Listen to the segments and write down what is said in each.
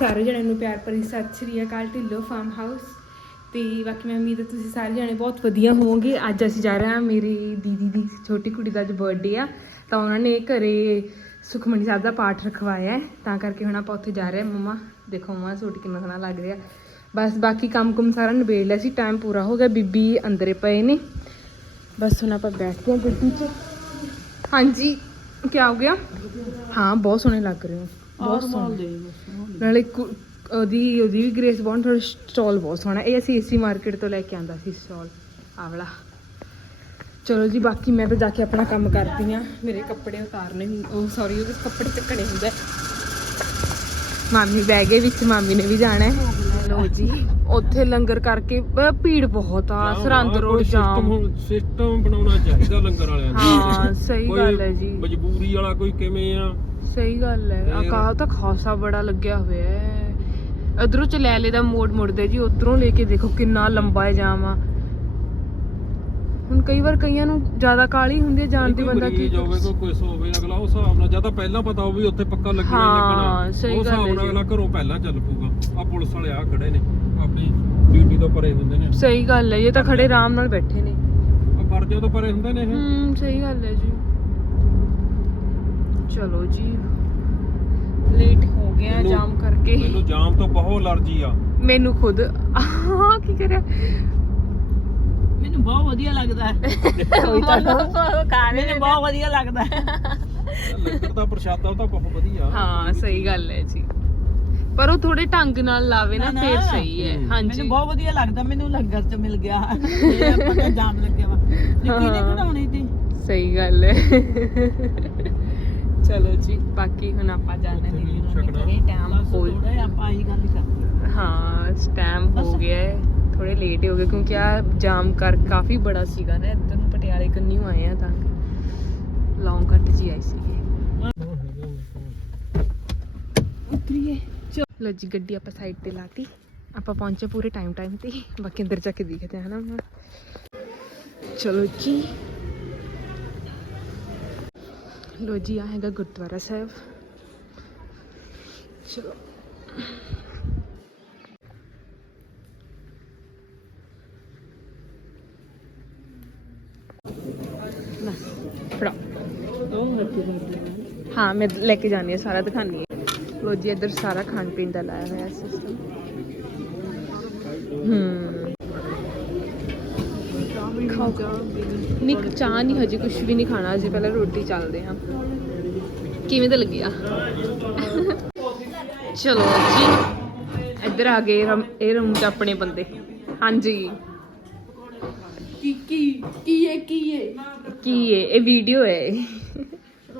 ਸਾਰੇ ਜਣਿਆਂ ਨੂੰ ਪਿਆਰ ਭਰੀ ਸਤਿ ਸ਼੍ਰੀ ਅਕਾਲ ਢਿੱਲੋ ਫਾਰਮ ਹਾਊਸ ਤੇ ਬਾਕੀ ਮੈਂ ਉਮੀਦ ਹੈ ਤੁਸੀਂ ਸਾਰੇ ਜਣੇ ਬਹੁਤ ਵਧੀਆ ਹੋਵੋਗੇ। ਅੱਜ ਅਸੀਂ ਜਾ ਰਹੇ ਹਾਂ ਮੇਰੀ ਦੀਦੀ ਦੀ ਛੋਟੀ ਕੁੜੀ ਦਾ ਅੱਜ ਬਰਥਡੇ ਆ। ਤਾਂ ਉਹਨਾਂ ਨੇ ਘਰੇ ਸੁਖਮਨੀ ਸਾਹਿਬ ਦਾ ਪਾਠ ਰਖਵਾਇਆ ਹੈ। ਤਾਂ ਕਰਕੇ ਹੁਣ ਆਪਾਂ ਉੱਥੇ ਜਾ ਰਹੇ ਹਾਂ। ਮਮਾ, ਦੇਖੋ ਮਮਾ, ਸੂਟ ਕਿੰਨਾ ਸੋਹਣਾ ਲੱਗ ਰਿਹਾ। ਬਸ ਬਾਕੀ ਕੰਮ ਕੁਮ ਸਾਰਾ ਨਿਬੇੜ ਲਿਆ ਸੀ। ਟਾਈਮ ਪੂਰਾ ਹੋ ਗਿਆ। ਬੀਬੀ ਅੰਦਰੇ ਪਏ ਨੇ। ਬਸ ਹੁਣ ਆਪਾਂ ਬੈਠਦੇ ਹਾਂ ਗੱਡੀ 'ਚ। ਹਾਂਜੀ ਕੀ ਹੋ ਗਿਆ? ਹਾਂ, ਬਹੁਤ ਸੋਹਣੇ ਲੱਗ ਰਹੇ ਹੋ। ਬਹੁਤ ਸੋਹਣੇ। ਨਾਲੇ ਕੁ- ਉਹਦੀ ਉਹਦੀ ਵੀ ਗ੍ਰੇਸ ਬੌਂਡ ਥੋੜਾ ਸਟਾਲ ਬਹੁਤ ਸੋਹਣਾ। ਇਹ ਅਸੀਂ ਏਸੀ ਮਾਰਕੀਟ ਤੋਂ ਲੈ ਕੇ ਆਂਦਾ ਸੀ ਸਟਾਲ ਆਵਲਾ ਚਲੋ ਜੀ ਬਾਕੀ ਮੈਂ ਤਾਂ ਜਾ ਕੇ ਆਪਣਾ ਕੰਮ ਕਰਦੀ ਆ। ਮੇਰੇ ਕੱਪੜੇ ਉਤਾਰਨੇ ਵੀ ਉਹ ਸੌਰੀ ਉਹਦੇ ਕੱਪੜੇ ਚੱਕਣੇ ਹੁੰਦੇ। ਆ। ਮਾਮੀ ਬਹਿ ਗਏ ਵਿੱਚ ਮਾਮੀ ਨੇ ਵੀ ਜਾਣਾ ਹੈ। ਲੋ ਜੀ ਉੱਥੇ ਲੰਗਰ ਕਰਕੇ ਭੀੜ ਬਹੁਤ ਆ ਸਰਹੰਦ ਰੋਡ ਜਾਮ। ਸਿਸਟਮ ਬਣਾਉਣਾ ਚਾਹੀਦਾ ਲੰਗਰ ਵਾਲਿਆਂ ਨੂੰ। ਹਾਂ ਸਹੀ ਗੱਲ ਹੈ ਜੀ। ਮਜਬੂਰੀ ਵਾਲਾ ਕੋਈ ਕਿਵੇਂ ਆ? ਸਹੀ ਗੱਲ ਹੈ? ਆਕਾਹ ਤਾਂ ਖਾਸਾ ਬੜਾ ਲੱਗਿਆ ਹੋਇਆ ਹੈ। ਇਧਰੋਂ ਚਲੈਲੇ ਦਾ ਮੋੜ ਮੁੜਦੇ ਜੀ ਉਧਰੋਂ ਲੈ ਕੇ ਦੇਖੋ ਕਿੰਨਾ ਲੰਬਾ ਹੈ ਜਾਮ ਆ। ਹੁਣ ਕਈ ਵਾਰ ਕਈਆਂ ਨੂੰ ਜ਼ਿਆਦਾ ਕਾਲੀ ਹੁੰਦੀ ਹੈ ਜਾਣ ਦੀ ਕੋਈ ਬੰਦਾ ਕੀ ਮਰੀਜ਼ ਹੋਵੇ ਕੋਈ ਕੁਛ ਹੋਵੇ ਅਗਲਾ ਉਸ ਹਿਸਾਬ ਨਾਲ ਜਾਂ ਤਾਂ ਪਹਿਲਾਂ ਪਤਾ ਹੋਵੇ ਉੱਥੇ ਪੱਕਾ ਲੱਗਣਾ ਹੀ ਹਾਂ, ਲੱਗਣਾ। ਸਹੀ ਉਸ ਗੱਲ ਹਿਸਾਬ ਹੈ ਨਾਲ ਜੀ। ਅਗਲਾ ਘਰੋਂ ਪਹਿਲਾਂ ਚੱਲ ਪੂਗਾ ਆ ਪੁਲਿਸ ਵਾਲੇ ਆ ਖੜੇ ਨੇ ਆਪਣੀ ਡਿਊਟੀ ਤੋਂ ਪਰੇ ਹੁੰਦੇ ਨੇ। ਸਹੀ ਗੱਲ ਹੈ ਇਹ ਤਾਂ ਖੜੇ ਆਰਾਮ ਨਾਲ ਬੈਠੇ ਨੇ। ਆ ਪਰਜੇ ਤੋਂ ਪਰੇ ਹੁੰਦੇ ਨੇ ਇਹ। ਹੂੰ ਸਹੀ ਗੱਲ ਹੈ ਜੀ। ਚਲੋ ਜੀ ਲੇਟ ਹੋ ਗਿਆ ਮੈਨੂੰ- ਜਾਮ ਕਰਕੇ। ਮੈਨੂੰ ਜਾਮ ਤੋਂ ਬਹੁਤ ਅਲਰਜੀ ਆ। ਮੈਨੂੰ ਖੁਦ। ਆਹ ਕੀ ਕਰਿਆ? ਮੈਨੂੰ ਬਹੁਤ ਵਧੀਆ ਲੱਗਦਾ ਹੈ। ਮੈਨੂੰ ਬਹੁਤ ਵਧੀਆ ਲੱਗਦਾ ਹੈ। ਲੰਗਰ ਦਾ ਪ੍ਰਸ਼ਾਦਾ ਉਹ ਤਾਂ ਬਹੁਤ ਵਧੀਆ। ਹਾਂ ਸਹੀ ਗੱਲ ਹੈ ਜੀ। ਪਰ ਉਹ ਥੋੜੇ ਢੰਗ ਨਾਲ ਲਾਵੇ ਨਾ ਨਾ, ਫੇਰ ਨਾ। ਸਹੀ ਹੈ। ਹਮ। ਹਾਂਜੀ। ਮੈਨੂੰ ਬਹੁਤ ਵਧੀਆ ਲੱਗਦਾ ਮੈਨੂੰ ਲੰਗਰ ਚ ਮਿਲ ਗਿਆ। ਇਹ ਆਪਾਂ ਨੂੰ ਜਾਮ ਲੱਗਿਆ ਵਾ। ਨਿੱਕੀ ਨੇ ਬਣਾਉਣੀ ਸੀ। ਸਹੀ ਗੱਲ ਹੈ। ਚਲੋ ਜੀ ਬਾਕੀ ਹੁਣ ਆਪਾਂ ਜਾਣਾ ਦੀਦੀ ਨੂੰ। ਘਰੇ ਟਾਈਮ ਹੋ ਜਿਹਾ ਆਪਾਂ ਆਹੀ ਗੱਲ ਕਰਦੇ ਹਾਂ। ਟਾਈਮ ਹੋ। ਗਿਆ ਹੈ ਥੋੜੇ ਲੇਟ ਹੋ ਗਏ ਕਿਉਂਕਿ ਆ ਜਾਮ ਕਰ ਕਾਫੀ ਬੜਾ ਸੀਗਾ ਨਾ ਇੱਧਰ ਨੂੰ ਪਟਿਆਲੇ ਕੰਨਿਓ ਆਏ ਆ ਤਾਂ। ਲੌਂਗ ਕੱਟ ਜੀ ਆਈ ਉਤਰੀਏ। ਲੋ ਜੀ ਗੱਡੀ ਆਪਾਂ ਸਾਈਡ ਤੇ ਲਾਤੀ। ਆਪਾਂ ਪਹੁੰਚੇ ਪੂਰੇ ਟਾਈਮ ਟਾਈਮ ਤੇ ਬਾਕੀ ਅੰਦਰ ਜਾ ਕੇ ਦੇਖਦੇ ਹਾਂ ਨਾ ਚਲੋ ਜੀ ਲੋ ਜੀ ਆ ਹੈਗਾ ਗੁਰਦੁਆਰਾ ਸਾਹਿਬ ਚਲੋ ਨਾ ਫੜਾ ਉਹ ਹੈਪੀ ਬਰਥਡੇ ਹਾਂ ਮੈਂ ਲੈ ਕੇ ਜਾਣੀ ਹੈ ਸਾਰਾ ਦਿਖਾਣੀ ਹੈ ਲੋ ਜੀ ਇੱਧਰ ਸਾਰਾ ਖਾਣ ਪੀਣ ਦਾ ਲਾਇਆ ਹੋਇਆ ਸਿਸਟਮ ਹੂੰ ਖਾਓ ਨਹੀਂ ਚਾਹ ਨਹੀਂ ਹਜੇ ਕੁਝ ਵੀ ਨਹੀਂ ਖਾਣਾ ਹਜੇ ਪਹਿਲਾਂ ਰੋਟੀ ਚੱਲਦੇ ਹਾਂ। ਕਿਵੇਂ ਦਾ ਲੱਗਿਆ? ਚਲੋ ਜੀ ਇੱਧਰ ਆ ਗਏ ਰਮ- ਇਹ ਰੂਮ ਚ ਆਪਣੇ ਬੰਦੇ। ਹਾਂਜੀ। ਕੀ ਕੀ ਕੀ ਹੈ ਕੀ ਹੈ ਕੀ ਹੈ ਇਹ ਵੀਡੀਓ ਹੈ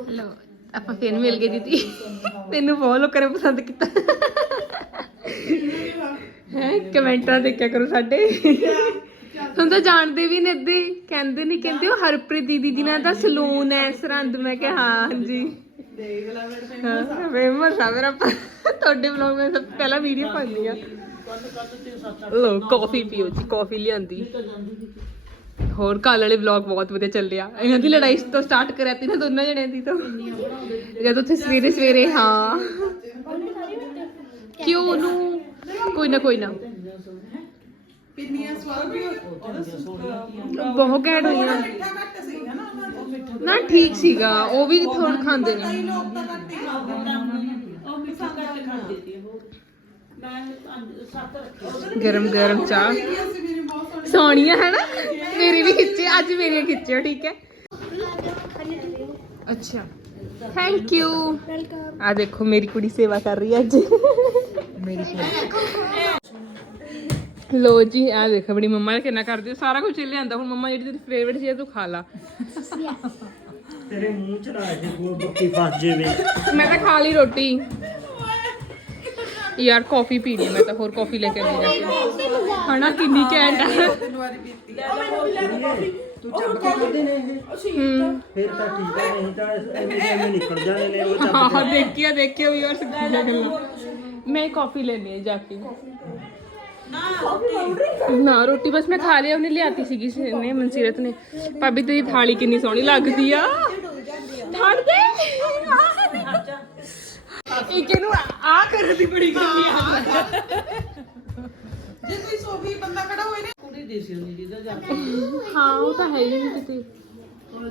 ਲੋ ਆਪਾਂ ਫੇਰ ਮਿਲ ਗਏ ਦੀਦੀ। ਤੈਨੂੰ ਫੋਲੋ ਕਰੇ ਪਸੰਦ ਕੀਤਾ। ਹੈ ਕਮੈਂਟਾਂ ਦੇਖਿਆ ਕਰੋ ਸਾਡੇ। ਤੁਹਾਨੂੰ ਤਾਂ ਜਾਣਦੇ ਵੀ ਨੇ ਇੱਦੇ ਕਹਿੰਦੇ ਨਹੀਂ ਕਹਿੰਦੇ ਉਹ ਹਰਪ੍ਰੀਤ ਦੀਦੀ ਜੀ ਨਾਲ ਦਾ ਸਲੂਨ ਹੈ ਸਰਹੰਦ ਮੈਂ ਕਿਹਾ ਹਾਂ ਹਾਂਜੀ। ਦੇਖ ਲੈ ਮੇਰੇ ਫੇਮਸ ਆ। ਮੇਰਾ ਪ- ਤੁਹਾਡੇ ਵਲੌਗ ਵਿੱਚ ਸਭ ਪਹਿਲਾਂ ਵੀਡੀਓ ਪਾਉਂਦੀ ਆ ਲੋ ਕਾਫੀ ਪੀਓ ਜੀ ਕਾਫੀ ਲਿਆਂਦੀ। ਹੋਰ ਕੱਲ ਵਾਲੇ ਵਲੌਗ ਬਹੁਤ ਵਧੀਆ ਚੱਲਿਆ ਇਹਨਾਂ ਦੀ ਲੜਾਈ ਤੋਂ ਸਟਾਰਟ ਕਰਿਆ ਤੀ ਨਾ ਦੋਨਾਂ ਜਣਿਆਂ ਦੀ ਤਾਂ। ਜਦ ਉੱਥੇ ਸਵੇਰੇ ਸਵੇਰੇ ਹਾਂ ਕਿਉਂ ਉਹਨੂੰ? ਕੋਈ ਨਾ ਕੋਈ ਨਾ। ਬਹੁਤ ਘੈਂਟ ਹੋਈਆਂ ਨਾ? ਠੀਕ ਸੀਗਾ। ਉਹ ਵੀ ਥੋੜਾ ਖਾਂਦੇ ਨੇ। ਉਹ ਮਿੱਠਾ ਘੱਟ ਖਾਂਦੇ ਸੀ ਉਹ ਮੈਂ ਪੰਜ ਸੱਤ ਰੱਖੇ ਗਰਮ ਗਰਮ ਚਾਹ। ਸੋਹਣੀਆਂ ਹੈ ਨਾ? ਮੇਰੀ ਵੀ ਖਿੱਚੇ ਅੱਜ ਮੇਰੀਆਂ ਖਿੱਚਿਓ ਠੀਕ ਹੈ? ਅੱਛਾ। ਥੈਂਕ ਯੂ ਵੈਲਕਮ ਆ ਦੇਖੋ ਮੇਰੀ ਕੁੜੀ ਸੇਵਾ ਕਰ ਰਹੀ ਹੈ ਅੱਜ। ਮੇਰੀ ਲੋ ਜੀ ਆ ਦੇਖ ਬੜੀ ਮੰਮਾ ਨੇ ਕਿੰਨਾ ਕਰਦੀ। ਸਾਰਾ ਕੁਝ ਲਿਆਂਦਾ ਹੁਣ ਮੰਮਾ ਜਿਹੜੀ ਤੇਰੀ ਫੇਵਰਟ ਚੀਜ਼ ਹੈ ਤੂੰ ਖਾ ਲਾ। ਤੇਰੇ ਮੂੰਹ ਚ ਨਾ ਜੇ ਗੋਲ ਬੱਕੀ ਫਸ ਜਾਵੇ। ਮੈਂ ਤਾਂ ਖਾ ਲਈ ਰੋਟੀ। ਯਾਰ ਕਾਫੀ ਪੀਣੀ ਹੈ, ਮੈਂ ਤਾਂ ਹੋਰ ਕਾਫੀ ਲੈ ਕੇ ਆਉਂਦੀ ਜਾ ਹਣਾ ਕਿੰਨੀ ਘੈਂਟ ਆ। ਤੂੰ ਚੱਬ ਕੇ ਕਰਦੇ ਨੇ ਇਹ? ਫਿਰ ਤਾਂ ਠੀਕ ਹੈ ਨਹੀਂ ਤਾਂ ਐਵੇਂ ਐਵੇਂ ਨਿਕਲ ਜਾਣੇ ਨੇ ਉਹ ਚੱਬ ਹਾਂ ਦੇਖਿਆ ਦੇਖਿਆ ਵੀ ਯਾਰ ਸਿੱਧੀਆਂ ਗੱਲਾਂ। ਮੈਂ ਕਾਫੀ ਲੈਣੀ ਹੈ ਜਾ ਕੇ। ਨਾ ਰੋਟੀ ਬਸ ਮੈਂ ਖਾ ਲਿਆ ਉਹਨੇ ਲਿਆਤੀ ਸੀਗੀ ਸੀ ਨੇ ਮਨਸੀਰਤ ਨੇ। ਭਾਬੀ ਤੇਰੀ ਥਾਲੀ ਕਿੰਨੀ ਸੋਹਣੀ ਲੱਗਦੀ ਆ। ਛੱਡ ਦੇ। ਇੱਕ ਇਹਨੂੰ ਆ ਕਰਨ ਦੀ ਬੜੀ ਜੇ ਕੋਈ ਸੋਫੀ ਬੰਦਾ ਖੜਾ ਹੋਏ ਨੇ ਕੁੜੀ ਦੇਸੀ ਹੁੰਦੀ ਜਿਹਦਾ ਜਾ ਹਾਂ ਉਹ ਤਾਂ ਹੈ ਹੀ ਨਹੀਂ ਕਿਤੇ। ਹਾਂ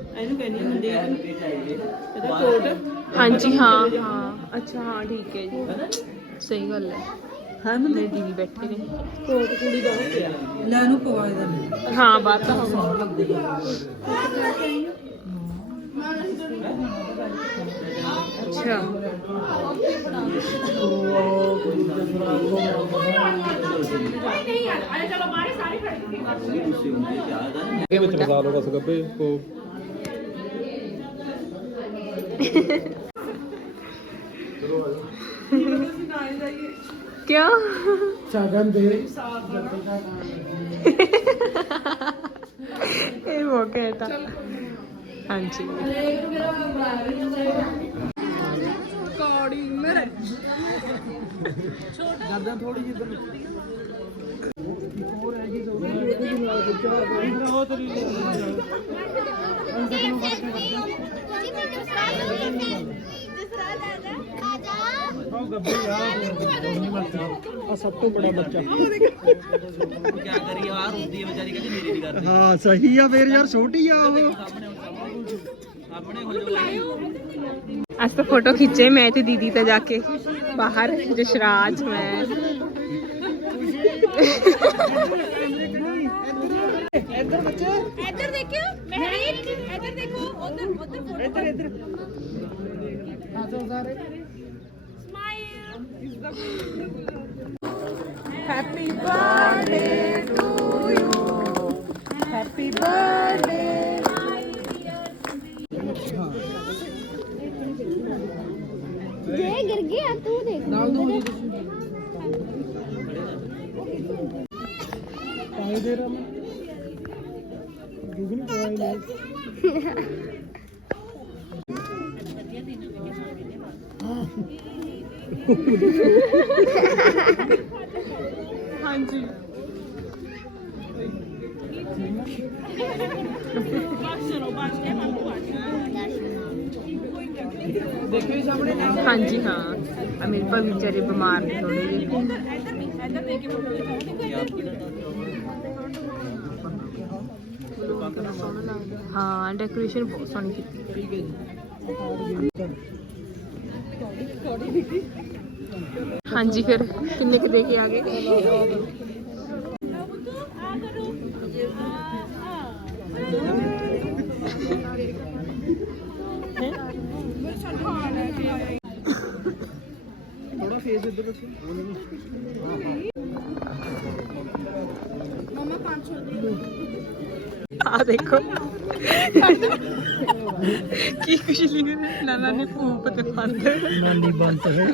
ਇਹਨੂੰ ਕਹਿੰਦੀ ਹੁੰਦੀ ਇਹਦਾ ਕੋਟ। ਹਾਂਜੀ ਹਾਂ ਹਾਂ। ਅੱਛਾ ਹਾਂ ਠੀਕ ਹੈ ਜੀ। ਸਹੀ ਗੱਲ ਹੈ। ਹਾਂ ਮੇਰੇ ਦੀਦੀ ਬੈਠੇ ਨੇ ਕੋਟ ਕੁੜੀ ਦਾ ਲੈ ਇਹਨੂੰ ਪਵਾਏ ਦਾ ਹਾਂ ਬਾਤ ਤਾਂ ਹੋਊ ਅੱਛਾ ਇਹ ਵਿੱਚ ਮਸਾਲਾ ਰਸ ਗੱਬੇ ਕੋ ਕਿਆ ਸ਼ਗਨ ਦੇ ਇਹ ਮੌਕਾ ਤਾਂ। ਹਾਂਜੀ। ਕਾੜੀ ਮੇਰੇ। ਗਰਦਨ ਥੋੜੀ ਜਿਹੀ ਇਧਰ ਹੋਰ ਹੈਗੀ ਜੋ ਉਹ ਤੇਰੀ ਉਹ ਗੱਬੇ ਆ ਸਭ ਤੋਂ ਬੜਾ ਬੱਚਾ ਕਿਆ ਕਰੀ ਆ ਰੋਂਦੀ ਹੈ ਵਿਚਾਰੀ ਕਹਿੰਦੀ ਮੇਰੀ ਨਹੀਂ ਕਰਦੀ ਹਾਂ ਸਹੀ ਆ ਫੇਰ ਯਾਰ ਛੋਟੀ ਆ ਉਹ ਸਾਹਮਣੇ ਹੋ ਜਾਓ ਅੱਜ ਤਾਂ ਫੋਟੋ ਖਿੱਚੇ ਮੈਂ ਤੇ ਦੀਦੀ ਤਾਂ ਜਾ ਕੇ ਬਾਹਰ ਜਸ਼ਰਾਜ ਮੈਂ ਇੱਧਰ ਇੱਧਰ ਆ ਜਾਓ ਸਾਰੇ ਹੈਪੀ ਬਰਥਡੇ ਜੇ ਗਿਰ ਗਿਆ ਤੂੰ ਦੇਖ ਦੇ ਰਮ ਲੈ ਹਾਂਜੀ। ਹਾਂ। ਆ ਮੇਰੇ ਭਾਵੇਂ ਵਿਚਾਰੇ ਬਿਮਾਰ ਨੇ ਥੋੜੇ ਜਿਹੇ ਹਾਂ ਡੈਕੋਰੇਸ਼ਨ ਬਹੁਤ ਸੋਹਣੀ ਕੀਤੀ। ਠੀਕ ਹੈ ਜੀ ਹਾਂਜੀ ਫਿਰ ਕਿੰਨੇ ਕੁ ਦੇ ਕੇ ਆ ਗਏ ਥੋੜਾ ਫੇਸ ਇੱਧਰ ਰੱਖੋ ਆ ਦੇਖੋ। ਕੀ ਖੁਸ਼ੀ ਲਿਖੀ ਨਾਨਾ ਨੇ ਭੂਪ ਤੇ ਫੰਦ ਨਾਨੀ ਬੰਤ ਹੈ।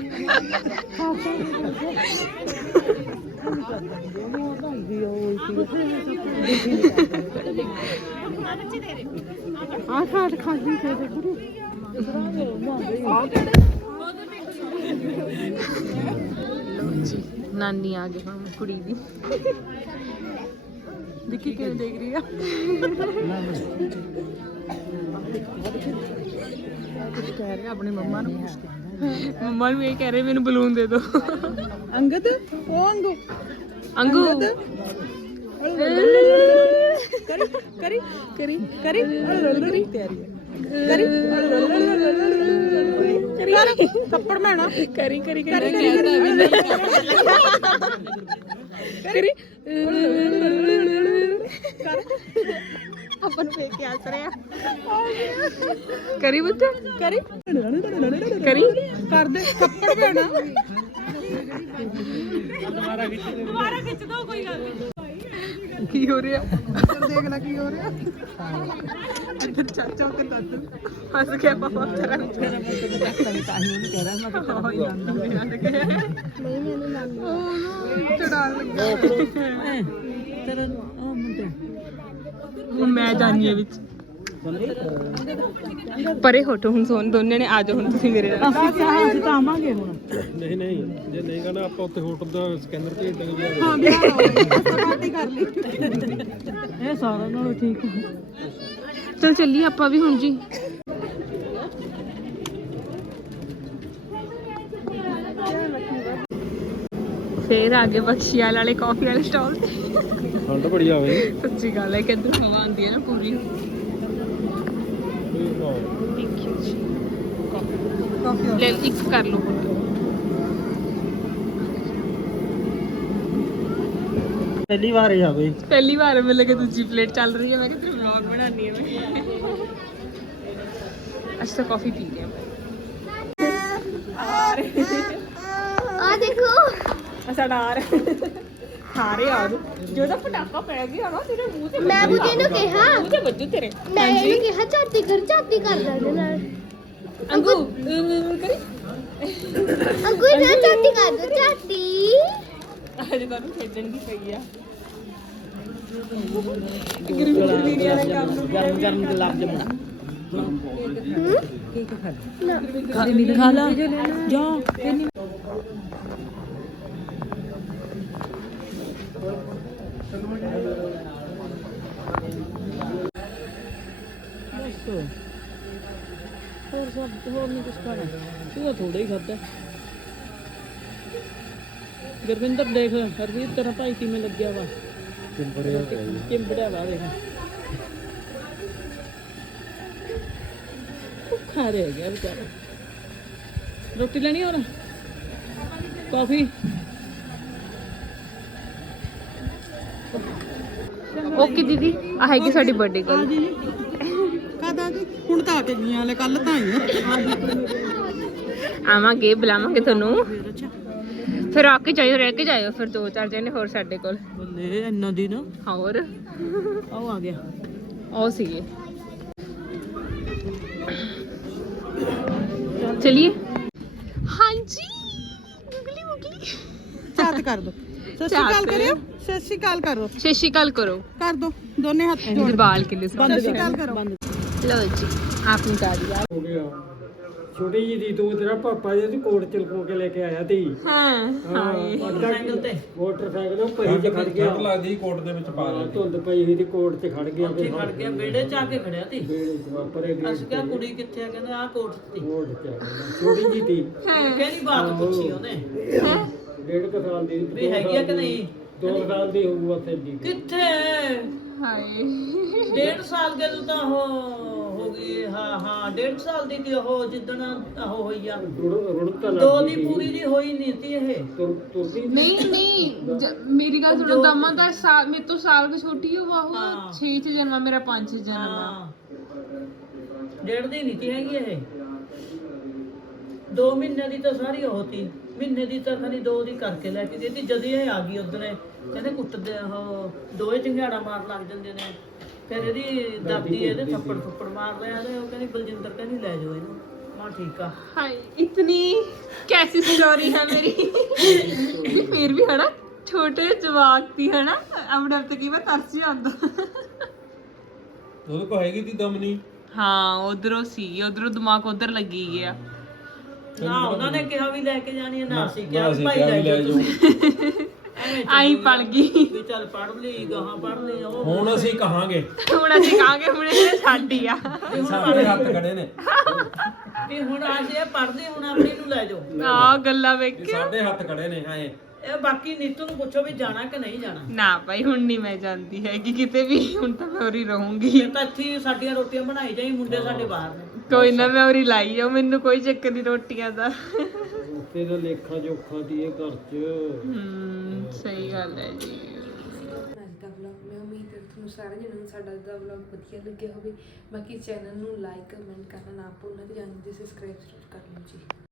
ਆ ਖਾਟ ਖਾਲੀ ਤੇ ਦੇਖੋ ਲੋ ਜੀ ਨਾਨੀ ਆ ਗਈ ਹੁਣ ਕੁੜੀ ਦੀ। ਦੇਖੀ ਕਿਵੇਂ ਦੇਖ ਰਹੀ ਆ? ਕੁਝ ਕਹਿ ਰਿਹਾ ਆਪਣੀ ਮੰਮਾ ਨੂੰ ਮੰਮਾ ਨੂੰ ਇਹ ਕਹਿ ਰਹੇ ਮੈਨੂੰ ਬਲੂਨ ਦੇ ਦਿਓ। ਅੰਗਦ? ਉਹ ਅੰਗੂ। ਅੰਗੂ। ਕਰੀ ਕਰੀ ਕਰੀ ਕਰੀ। ਤਿਆਰੀ ਕਰੀ। ਕਰੀ। ਥੱਪੜ ਮਾਣਾ ਕਰੀ ਕਰੀ ਕਰੀ। ਕਰੀ। ਕਰੀ। ਕਰ ਆਪਾਂ ਨੂੰ ਵੇਖ ਕੇ ਹੱਸ ਰਿਹਾ ਕਰੀ ਬੁੱਤ ਕਰੀ ਕਰੀ ਕਰ ਦੇ ਥੱਪੜ ਮਾਣਾ ਕੀ ਹੋ ਰਿਹਾ ਦੇਖ ਲੈ ਕੀ ਹੋ ਰਿਹਾ ਇੱਧਰ ਚਾਚਾ ਤੇ ਦਾਦੂ ਹੱਸ ਕੇ ਪਾਪਾ ਤੇਰਾ ਦੱਸਤਾ ਵੀ ਤਾਂ ਹੀ ਉਹਨੂੰ ਕਹਿ ਰਿਹਾ ਮੈਂ ਤੇਰਾ ਭਾਈ ਆਂਦਾ ਨਹੀਂ ਮੈਨੂੰ ਲੱਗ ਚੜਾ ਲੱਗਾ ਐ, ਤੇਰਾ ਮੁੰਡਾ ਹੁਣ ਮੈਂ ਜਾਣੀ ਵਿੱਚ। ਪਰੇ ਹਟੋ ਹੁਣ ਸੋਨ ਦੋਨੇ ਨੇ ਆ ਜਾਓ ਹੁਣ ਤੁਸੀਂ ਮੇਰੇ ਨਾਲ। ਅਸੀਂ ਕਿਹਾ ਅਸੀਂ ਤਾਂ ਆਵਾਂਗੇ ਹੁਣ। ਨਹੀਂ ਨਹੀਂ ਜੇ ਨਹੀਂ ਕਰਨਾ ਆਪਾਂ ਉੱਥੇ ਹੋਟਲ ਦਾ ਸਕੈਨਰ ਭੇਜ ਦਾਂਗੇ ਹਾਂ ਆਓ ਪਾਰਟੀ ਕਰ ਲਈ। ਇਹ ਸਾਰਾ ਨਾਲੋਂ ਠੀਕ ਹੈ। ਚਲ ਚੱਲੀਏ ਆਪਾਂ ਵੀ ਹੁਣ ਜੀ। ਫੇਰ ਆਗੇ ਬਖਸ਼ੀਵਾਲ ਵਾਲੇ ਕਾਫੀ ਵਾਲੇ ਸਟਾਲ ਤੇ। ਠੰਡ ਬੜੀ ਆਵੇ। ਸੱਚੀ ਗੱਲ ਹੈ ਕਿ ਇੱਧਰ ਹਵਾ ਆਉਂਦੀ ਹੈ ਨਾ ਪੂਰੀ। ਥੈਂਕ ਯੂ ਜੀ ਲੈ ਇੱਕ ਕਰ ਲਓ ਹੁਣ। ਪਹਿਲੀ ਵਾਰ ਹੀ ਆਵੇ ਪਹਿਲੀ ਵਾਰ ਮੈਨੂੰ ਲੱਗਾ ਦੂਜੀ ਪਲੇਟ ਚੱਲ ਰਹੀ ਹੈ। ਮੈਂ ਕਿਹਾ ਤੇਰਾ ਵਲੌਗ ਬਣਾਉਣੀ ਹੈ ਮੈਂ। ਅੱਜ ਤਾਂ ਕਾਫੀ ਪੀ ਲਿਆ ਆ ਦੇਖੋ। ਸਾਡਾ ਆ ਹਾਰੇ ਆ ਜੋ ਦਾ ਪਟਾਕਾ ਪੈ ਗਿਆ ਨਾ ਤੇਰੇ ਮੂੰਹ ਤੇ ਮੈਂ ਬੁੱਢੇ ਨੂੰ ਕਿਹਾ। ਮੂੰਹ ਤੇ ਵੱਜੂ ਤੇਰੇ। ਮੈਂ ਇਹਨੂੰ ਕਿਹਾ ਝਾਤੀ ਕਰ ਝਾਤੀ ਕਰ ਲੈ ਇਹਦੇ ਨਾਲ। ਅੰਗੂ ਅਮ, ਕਰੀ। ਅੰਗੂ ਨਾ ਝਾਤੀ ਕਰ ਦੋ ਝਾਤੀ। ਅੱਜ ਤੁਹਾਨੂੰ ਖੇਡਣ ਦੀ ਪਈ ਆ। ਗਰਮੀ ਦੀ ਵਾਲਾ ਕੰਮ ਨੂੰ ਗਰਮ ਗਰਮ ਗੁਲਾਬ ਜਾਮੁਨ। ਨਾ ਖਾ ਲਾ। ਜਾ। ਹੋਰ ਸਭ ਹੋਰ ਨਹੀਂ ਕੁਝ ਖਾਣਾ ਤੂੰ ਤਾਂ ਥੋੜਾ ਹੀ ਖਾਦਾ ਗੁਰਵਿੰਦਰ ਦੇਖ ਹਰਵੀਰ ਤੇਰਾ ਭਾਈ ਕਿਵੇਂ ਲੱਗਿਆ ਵਾ? ਜੀ। ਚਿੰਬੜਿਆ ਵਾ ਦੇਖ। ਭੁੱਖਾ ਰਹਿ ਗਿਆ ਵਿਚਾਰਾ। ਰੋਟੀ ਲੈਣੀ ਹੋਰ? ਕਾਫੀ? ਓਕੇ ਦੀਦੀ ਆ ਹੈਗੀ ਸਾਡੀ ਬਰਥਡੇ ਗਰਲ ਕਾਦਾ ਜੀ? ਹੁਣ ਤਾਂ ਆ ਕੇ ਗਈਆਂ ਲੈ ਕੱਲ ਤਾਂ ਆਈਆਂ। ਆਵਾਂਗੇ ਬੁਲਾਵਾਂਗੇ ਤੁਹਾਨੂੰ। ਫਿਰ ਆ ਕੇ ਜਾਇਓ ਰਹਿ ਕੇ ਜਾਇਓ ਫਿਰ ਦੋ ਚਾਰ ਜਣੇ ਹੋਰ ਸਾਡੇ ਕੋਲ। ਬੱਲੇ ਇੰਨਾ ਦਿਨ। ਹੋਰ? ਆਓ ਆ ਗਿਆ। ਉਹ ਸੀਗੇ। ਚਲਿਏ। ਹਾਂਜੀ। ਗੁਗਲੀ ਮੁਗਲੀ। ਚਾਤ ਕਰ ਦੋ। ਸਤਿ ਸ਼੍ਰੀ ਅਕਾਲ ਕਰਿਓ। ਸਤਿ ਸ਼੍ਰੀ ਅਕਾਲ ਕਰੋ। ਸਤਿ ਸ਼੍ਰੀ ਅਕਾਲ ਕਰੋ। ਕਰ ਦੋ ਦੋਨੇ ਹੱਥ ਇਹਦੇ ਬਾਲ ਕਿੰਨੇ ਸਤਿ ਸ਼੍ਰੀ ਅਕਾਲ ਕਰੋ। ਲਓ ਜੀ ਆਪਣੀ ਦਾਦੀ ਆ ਹੋ ਗਿਆ। ਛੋਟੀ ਜੀ ਦੀ ਤੂੰ ਤੇਰਾ ਪਾਪਾ ਜੀ ਤੂੰ ਕੋਟ ਚ ਲਕੋ ਕੇ ਲੈ ਕੇ ਆਇਆ ਤੀ ਹਾਂ ਹਾਂ ਮੋਟਰਸਾਈਕਲ ਤੇ ਮੋਟਰਸਾਈਕਲ ਉਹ ਪਹੀ ਚ ਖੜ ਗਿਆ। ਲੱਗਦੀ ਕੋਟ ਦੇ ਵਿੱਚ ਪਾ ਹਾਂ, ਲੈ ਧੁੰਦ ਪਈ ਹੋਈ ਤੇ ਕੋਟ ਚ ਖੜ ਗਿਆ। ਤੇ ਖੜ ਗਿਆ ਵਿਹੜੇ ਚ ਆ ਕੇ ਖੜਿਆ ਤੀ ਬੇੜੇ ਚ ਵਾਪਰੇ ਗਏ ਅਸੀਂ ਕਿਹਾ ਕੁੜੀ ਕਿੱਥੇ ਆ? ਕਹਿੰਦਾ ਆ ਕੋਟ ਤੀ। ਕੋਟ ਚ। ਛੋਟੀ ਜੀ ਤੀ। ਕਿਹੜੀ ਬਾਤ ਪੁੱਛੀ ਉਹਨੇ। ਡੇਢ ਕੁ ਸਾਲ ਦੀ ਵੀ ਹੈਗੀ ਆ ਕਿ ਨਹੀਂ? ਦੋ ਸਾਲ ਦੀ ਹੋਊ ਉੱਥੇ ਦੀ। ਕਿੱਥੇ? ਹਾਏ ਡੇਢ ਸਾਲ ਦੇ ਨੂੰ ਤਾਂ ਉਹ ਹੋ ਗਈ ਹਾਂ ਹਾਂ ਡੇਢ ਸਾਲ ਦੀ ਤੀ ਉਹ ਜਿੱਦਣ ਉਹ ਹੋਈ ਆ। ਤਾਂ ਦੋ ਦੀ ਪੂਰੀ ਦੀ ਹੋਈ ਨਹੀਂ ਤੀ ਇਹ। ਤੁਰ ਤੁਰਦੀ। ਨਹੀਂ ਨਹੀਂ ਜ- ਮੇਰੀ ਗੱਲ ਸੁਣੋ ਦਮਾ ਦਾ ਸਾਲ ਮੇਰੇ ਤੋਂ ਸਾਲ ਕੁ ਛੋਟੀ ਹੋ ਬਾਹੂ ਹਾਂ। 6 ਚ ਜਨਮ ਮੇਰਾ 5 ਚ ਜਨਮ ਆ ਹਾਂ। ਡੇਢ ਦੀ ਨਹੀਂ ਤੀ ਹੈਗੀ ਇਹ। ਦੋ ਮਹੀਨੇ ਦੀ ਤਾਂ ਸਾਰੀ ਉਹ ਤੀ ਮਹੀਨੇ ਦੀ ਤਾਂ ਖਾਲੀ ਦੋ ਦੀ ਕਰਕੇ ਲੈ ਕੇ ਦਿੱਤੀ। ਜਦ ਇਹ ਆ ਗਈ ਉਧਰੇ ਕਹਿੰਦੇ ਕੁੱਟਦੇ ਉਹ ਦੋਏ ਚੰਗਿਆੜਾ ਮਾਰ ਲੱਗ ਜਾਂਦੇ ਨੇ। ਫਿਰ ਇਹਦੀ ਦਾਦੀ ਇਹਦੇ ਥੱਪੜ ਥੱਪੜ ਮਾਰ ਲਿਆ ਤੇ ਉਹ ਕਹਿੰਦੀ ਬਲਜਿੰਦਰ ਕਹਿੰਦੀ ਲੈ ਜਾਓ ਇਹਨੂੰ। ਮੈਂ ਠੀਕ ਆ। ਹਾਏ ਇਤਨੀ ਕੈਸੀ ਸਟੋਰੀ ਹੈ ਮੇਰੀ। ਵੀ ਫਿਰ ਵੀ ਹਨਾ ਛੋਟੇ ਜਵਾਕ ਦੀ ਹਨਾ ਆਪਣੇ ਆਪ ਤੇ ਕੀ ਵਾ ਤਰਸ ਹੀ ਆਉਂਦਾ ਉਹਦੇ ਕੋ ਹੈਗੀ ਤੀ ਦਮਨੀ? ਹਾਂ ਉਧਰੋਂ ਸੀ ਉਧਰੋਂ ਦਿਮਾਗ ਉਧਰ ਲੱਗੀ ਗਿਆ। ਨਾ ਉਹਨਾਂ ਨੇ ਕਿਹਾ ਵੀ ਲੈ ਕੇ ਜਾਣੀ ਹੈ ਨਾ ਅਸੀਂ ਕਿਹਾ ਨਾ ਵੀ ਅਸੀਂ ਭਾਈ ਕਿਹਾ ਲੈ ਵੀ ਲੈ ਜਾਓ। ਤੁਸੀਂ ਐਵੇਂ ਆਈ ਪੜ ਗਈ। ਵੀ ਚੱਲ ਪੜ ਲਈ ਗਾਹਾਂ ਪੜ ਲਈ ਉਹ ਹੁਣ ਅਸੀਂ ਕਹਾਂਗੇ। ਹੁਣ ਅਸੀਂ ਕਹਾਂਗੇ ਹੁਣ ਇਹ ਸਾਡੀ ਆ। ਸਾਡੇ ਹੱਥ ਖੜੇ ਨੇ। ਵੀ ਹੁਣ ਅੱਜ ਇਹ ਪੜਦੇ ਹੁਣ ਆਪਣੀ ਨੂੰ ਲੈ ਜਾਓ। ਆ ਗੱਲਾਂ ਇਹ ਵੇਖ ਸਾਡੇ ਹੱਥ ਖੜੇ ਨੇ ਹਾਏ ਇਹ। ਬਾਕੀ ਨੀਤੂ ਨੂੰ ਪੁੱਛੋ ਵੀ ਜਾਣਾ ਕਿ ਨਹੀਂ ਜਾਣਾ। ਨਾ ਭਾਈ ਹੁਣ ਨਹੀਂ ਮੈਂ ਜਾਂਦੀ ਹੈਗੀ ਕਿਤੇ ਵੀ ਹੁਣ ਤਾਂ ਮੈਂ ਉਰੀ ਰਹੂੰਗੀ। ਇਹ ਤਾਂ ਇੱਥੇ ਹੀ ਸਾਡੀਆਂ ਰੋਟੀਆਂ ਬਣਾਈ ਜਾਈ ਮੁੰਡੇ ਸਾਡੇ ਬਾਹਰ ਨੇ। ਕੋਈ ਨਾ ਮੈਂ ਉਰੀ ਲਾਈ ਜਾਓ ਮੈਨੂੰ ਕੋਈ ਚੱਕਰ ਨਹੀਂ ਰੋਟੀਆਂ ਦਾ। ਉੱਥੇ ਦਾ ਲੇਖਾ ਜੋਖਾ ਦੀ ਇਹ ਘਰ ਚ। ਹਮ ਸਹੀ ਗੱਲ ਹੈ ਜੀ। ਅੱਜ ਦਾ ਵਲੌਗ ਮੈਂ ਉਮੀਦ ਹੈ ਤੁਹਾਨੂੰ ਸਾਰੇ ਜਣਾਂ ਨੂੰ ਸਾਡਾ ਅੱਜ ਦਾ ਵਲੌਗ ਵਧੀਆ ਲੱਗਿਆ ਹੋਵੇ। ਬਾਕੀ ਚੈਨਲ ਨੂੰ ਲਾਈਕ ਕਮੈਂਟ ਕਰਨਾ ਨਾ ਭੁੱਲਣਾ ਤੇ ਚੈਨਲ ਨੂੰ ਸਬਸਕ੍ਰਾਈਬ ਜ਼ਰੂਰ ਕਰ ਲਓ ਜੀ।